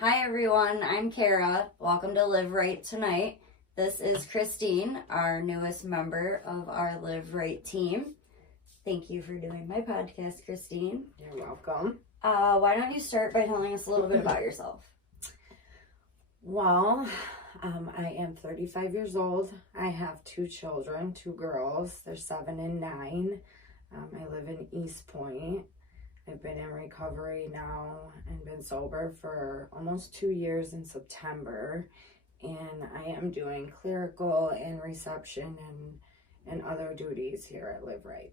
Hi everyone, I'm Kara. Welcome to Live Rite Tonight. This is Khristine, our newest member of our Live Rite team. Thank you for doing my podcast, Khristine. You're welcome. Why don't you start by telling us a little bit about yourself? Well, I am 35 years old. I have two children, two girls. They're 7 and 9. I live in East Point. I've been in recovery now and been sober for almost 2 years in September. And I am doing clerical and reception and other duties here at Live Rite.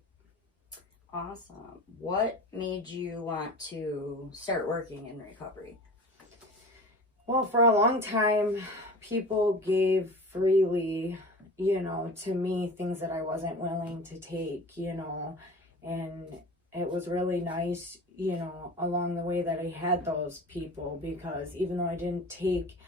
Awesome. What made you want to start working in recovery? Well, for a long time, people gave freely, to me, things that I wasn't willing to take, and it was really nice, along the way that I had those people, because even though I didn't take,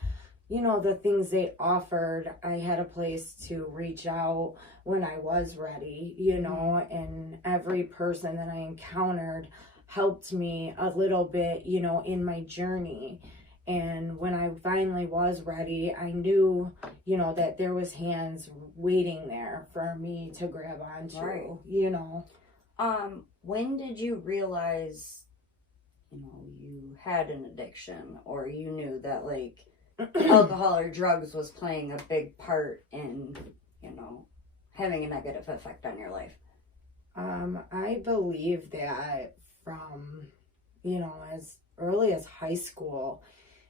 the things they offered, I had a place to reach out when I was ready, and every person that I encountered helped me a little bit, in my journey. And when I finally was ready, I knew, that there was hands waiting there for me to grab onto, Right. When did you realize, you had an addiction, or you knew that, alcohol or drugs was playing a big part in, having a negative effect on your life? I believe that from, as early as high school,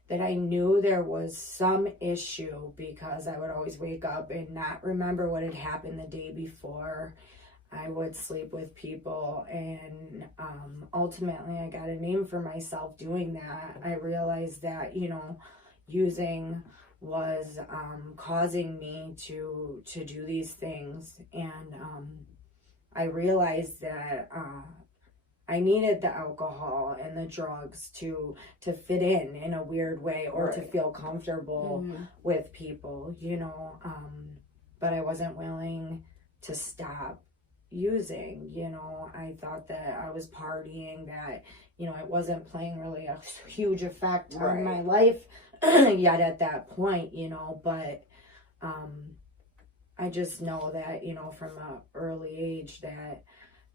that I knew there was some issue, because I would always wake up and not remember what had happened the day before. I would sleep with people, and ultimately I got a name for myself doing that. I realized that, using was causing me to do these things, and I realized that I needed the alcohol and the drugs to fit in a weird way, or Right. to feel comfortable with people, but I wasn't willing to stop using. I thought that I was partying, that it wasn't playing really a huge effect on my life yet at that point, but I just know that, from an early age, that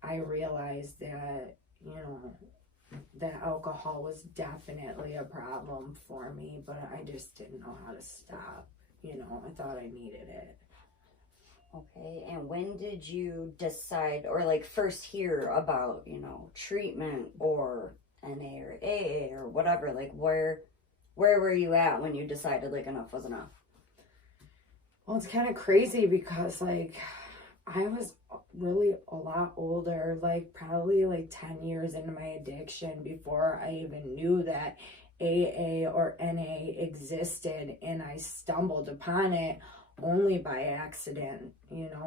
I realized that, that alcohol was definitely a problem for me, but I just didn't know how to stop. I thought I needed it. Okay, and when did you decide, or first hear about, treatment or NA or AA or whatever? Where were you at when you decided enough was enough? Well, it's kind of crazy, because I was really a lot older, probably 10 years into my addiction before I even knew that AA or NA existed, and I stumbled upon it only by accident,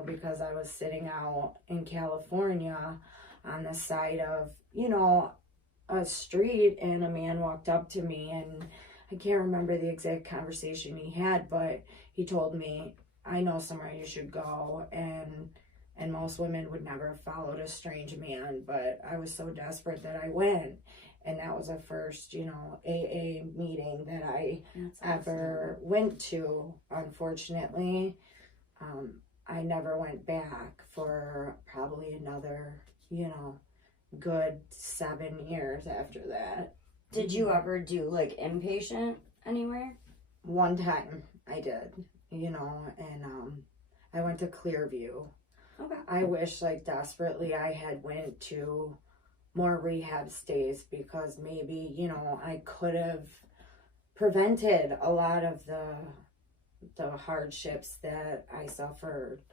because I was sitting out in California on the side of, a street, and a man walked up to me, and I can't remember the exact conversation he had, but he told me, "I know somewhere you should go," and most women would never have followed a strange man, but I was so desperate that I went. And that was the first, AA meeting that I ever went to. Unfortunately, I never went back for probably another, good 7 years after that. Did you ever do inpatient anywhere? One time I did, and I went to Clearview. Okay. I wish desperately I had went to more rehab stays, because maybe, I could have prevented a lot of the hardships that I suffered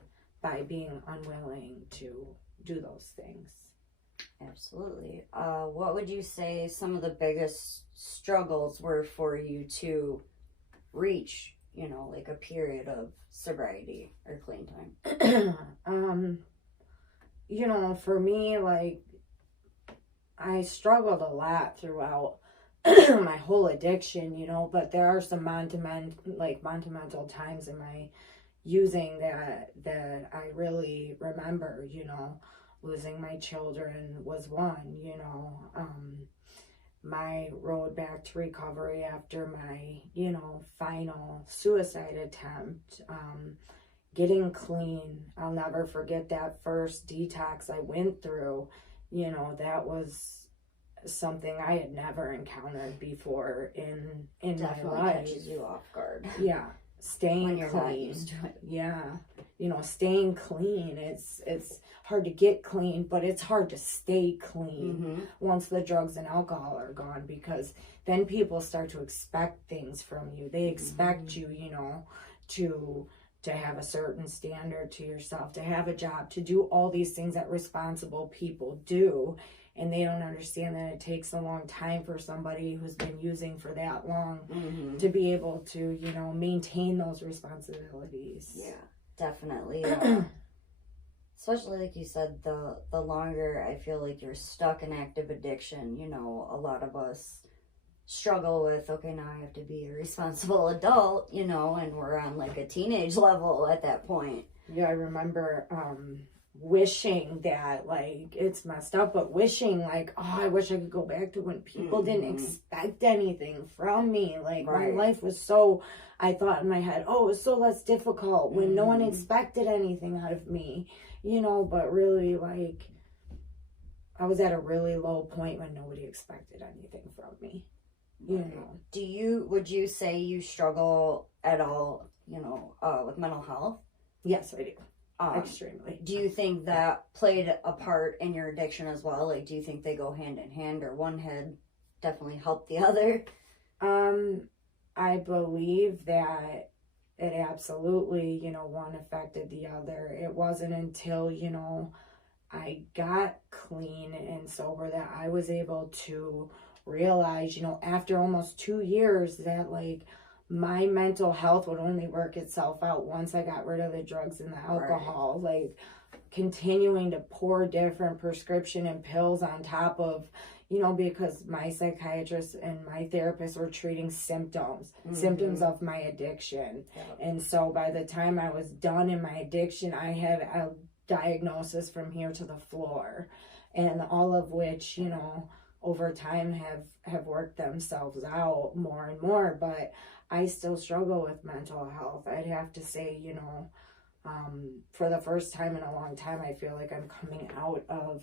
by being unwilling to do those things. Absolutely. What would you say some of the biggest struggles were for you to reach, a period of sobriety or clean time? For me, I struggled a lot throughout my whole addiction, but there are some monumental times in my using that I really remember, losing my children was one, my road back to recovery after my, you know, final suicide attempt, getting clean. I'll never forget that first detox I went through. You know, that was something I had never encountered before in Definitely my life. catches you off guard. Yeah, staying when you're clean. not used to it. Yeah, you know, staying clean. It's hard to get clean, but it's hard to stay clean once the drugs and alcohol are gone, because then people start to expect things from you. They expect you, you know, to have a certain standard to yourself, to have a job, to do all these things that responsible people do. And they don't understand that it takes a long time for somebody who's been using for that long to be able to, you know, maintain those responsibilities. Yeah, definitely. Especially like you said, the longer I feel like you're stuck in active addiction, you know, a lot of us struggle with, okay, now I have to be a responsible adult, you know, and we're on like a teenage level at that point. Yeah, I remember wishing that, like, it's messed up, but wishing like, oh, I wish I could go back to when people didn't expect anything from me. Like, my life was so, I thought in my head, oh, it was so less difficult when no one expected anything out of me, you know, but really, like, I was at a really low point when nobody expected anything from me, you know. Would you say you struggle at all, you know, with mental health? Yes, I do. Extremely. Do you think that played a part in your addiction as well? Like, do you think they go hand in hand, or one had definitely helped the other? I believe that it absolutely, you know, one affected the other. It wasn't until, you know, I got clean and sober that I was able to realize, you know, after almost 2 years, that, like, my mental health would only work itself out once I got rid of the drugs and the alcohol. Like, continuing to pour different prescription and pills on top of, you know, because my psychiatrist and my therapist were treating symptoms of my addiction. And so by the time I was done in my addiction, I had a diagnosis from here to the floor, and all of which, you know, over time have worked themselves out more and more. But I still struggle with mental health. I'd have to say, you know, for the first time in a long time, I feel like I'm coming out of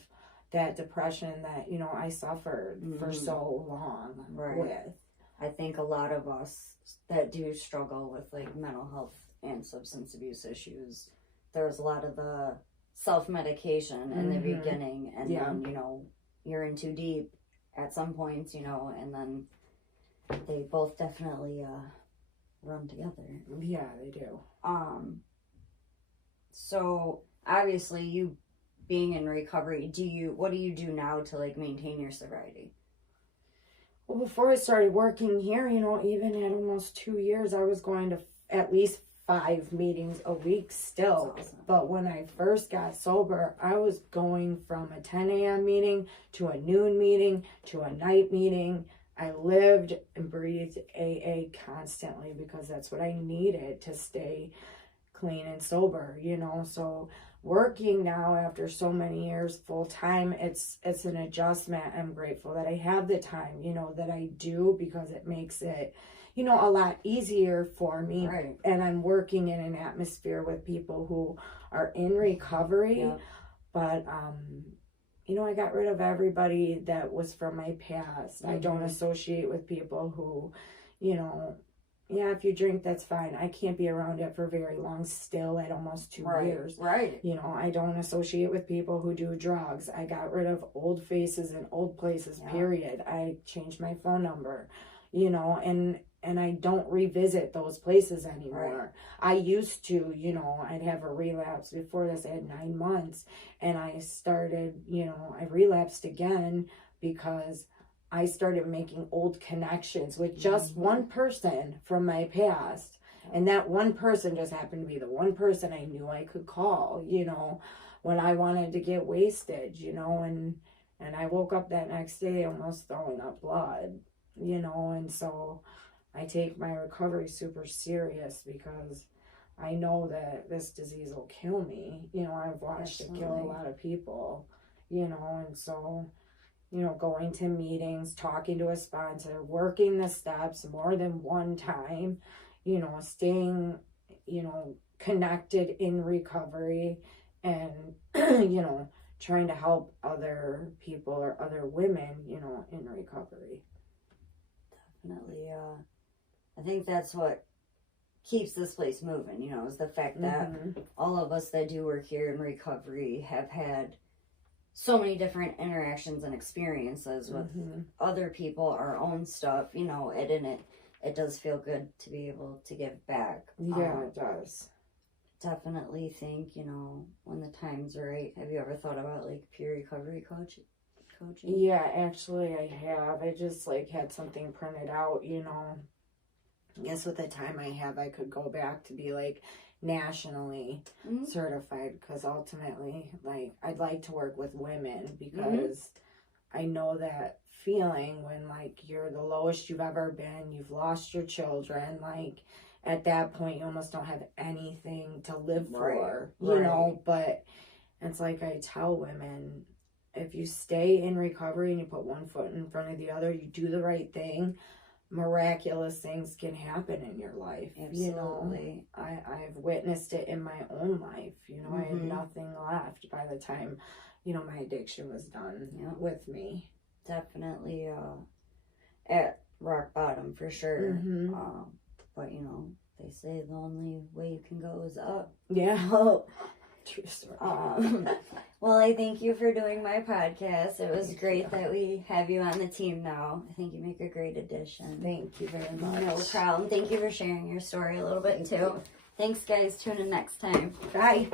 that depression that, you know, I suffered for so long with. I think a lot of us that do struggle with, like, mental health and substance abuse issues, there's a lot of the self-medication in the beginning, and then, you know, you're in too deep at some points, you know, and then they both definitely run together. Yeah, they do. So obviously, you being in recovery, what do you do now to, like, maintain your sobriety? Well, before I started working here, you know, even at almost 2 years, I was going to at least 5 meetings a week still. Awesome. But when I first got sober, I was going from a 10 a.m. meeting to a noon meeting to a night meeting. I lived and breathed AA constantly because that's what I needed to stay clean and sober, you know. So working now after so many years full time, it's an adjustment. I'm grateful that I have the time, you know, that I do, because it makes it, you know, a lot easier for me. And I'm working in an atmosphere with people who are in recovery. But you know, I got rid of everybody that was from my past. I don't associate with people who, you know, yeah, if you drink, that's fine. I can't be around it for very long still at almost 2 years. You know, I don't associate with people who do drugs. I got rid of old faces and old places, period. I changed my phone number, you know, and I don't revisit those places anymore. I used to, you know, I'd have a relapse. Before this, I had 9 months, and I started, you know, I relapsed again because I started making old connections with just one person from my past. And that one person just happened to be the one person I knew I could call, you know, when I wanted to get wasted, you know, and I woke up that next day almost throwing up blood, you know. And so I take my recovery super serious because I know that this disease will kill me. You know, I've watched it kill a lot of people, you know, and so you know, going to meetings, talking to a sponsor, working the steps more than one time, you know, staying, you know, connected in recovery, and, you know, trying to help other people or other women, you know, in recovery. Definitely. I think that's what keeps this place moving, you know, is the fact that all of us that do work here in recovery have had so many different interactions and experiences with other people, our own stuff, you know, it does feel good to be able to give back. Yeah, it does. Definitely think, you know, when the time's right. Have you ever thought about like peer recovery coaching? Yeah, actually I have. I just like had something printed out, you know. I guess with the time I have, I could go back to be like nationally certified, because ultimately, like, I'd like to work with women, because I know that feeling when like you're the lowest you've ever been, you've lost your children, like at that point you almost don't have anything to live for, you know. But it's like I tell women, if you stay in recovery and you put one foot in front of the other, you do the right thing, miraculous things can happen in your life. Absolutely. You know, I've witnessed it in my own life. You know, I had nothing left by the time, you know, my addiction was done with me. Definitely at rock bottom for sure. But you know, they say the only way you can go is up. Yeah. True story. Well, I thank you for doing my podcast. It was great that we have you on the team now. I think you make a great addition. Thank you very much. No problem. Thank you for sharing your story a little bit too. Thanks, guys. Tune in next time. Bye.